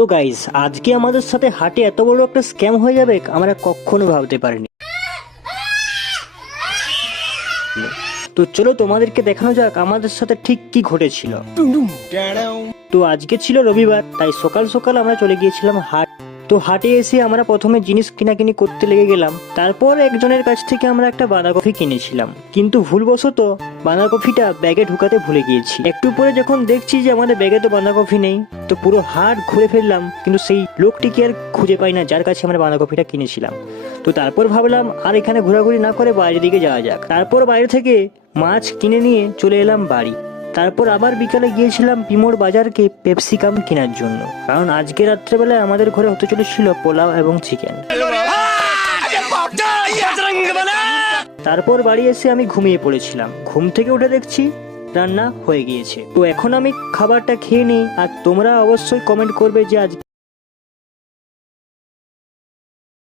তো গাইস, আজকে আমাদের সাথে হাটে এত বড় একটা স্ক্যাম হয়ে যাবে আমরা কখনো ভাবতে পারিনি। তো চলো তোমাদেরকে দেখানো যাক আমাদের সাথে ঠিক কি ঘটেছিল। তো আজকে ছিল রবিবার, তাই সকাল সকাল আমরা চলে গিয়েছিলাম হাট। তো হাটে এসে আমরা প্রথমে জিনিস কিনাকিনি করতে লেগে গেলাম। তারপর একজনের কাছ থেকে আমরা একটা বাঁধাকপি কিনেছিলাম, কিন্তু ভুলবশত বাঁধাকপিটা ব্যাগে ঢুকাতে ভুলে গিয়েছি। একটু পরে যখন দেখছি যে আমাদের ব্যাগে তো বাঁধাকপি নেই, তো পুরো হাট ঘুরে ফেললাম, কিন্তু সেই লোকটিকে আর খুঁজে পাই না যার কাছে আমরা বাঁধাকপিটা কিনেছিলাম। তো তারপর ভাবলাম আর এখানে ঘোরাঘুরি না করে বাইরের দিকে যাওয়া যাক। তারপর বাইরে থেকে মাছ কিনে নিয়ে চলে এলাম বাড়ি। তারপর আবার বিকালে গিয়েছিলাম বিমোর বাজারকে পেপসিকাম কেনার জন্য, কারণ আজকে রাত্রেবেলায় আমাদের ঘরে হতে চলেছিল পোলাও এবং চিকেন। তারপর বাড়ি এসে আমি ঘুমিয়ে পড়েছিলাম। ঘুম থেকে উঠে দেখছি রান্না হয়ে গিয়েছে। তো এখন আমি খাবারটা খেয়ে নিই, আর তোমরা অবশ্যই কমেন্ট করবে যে আজ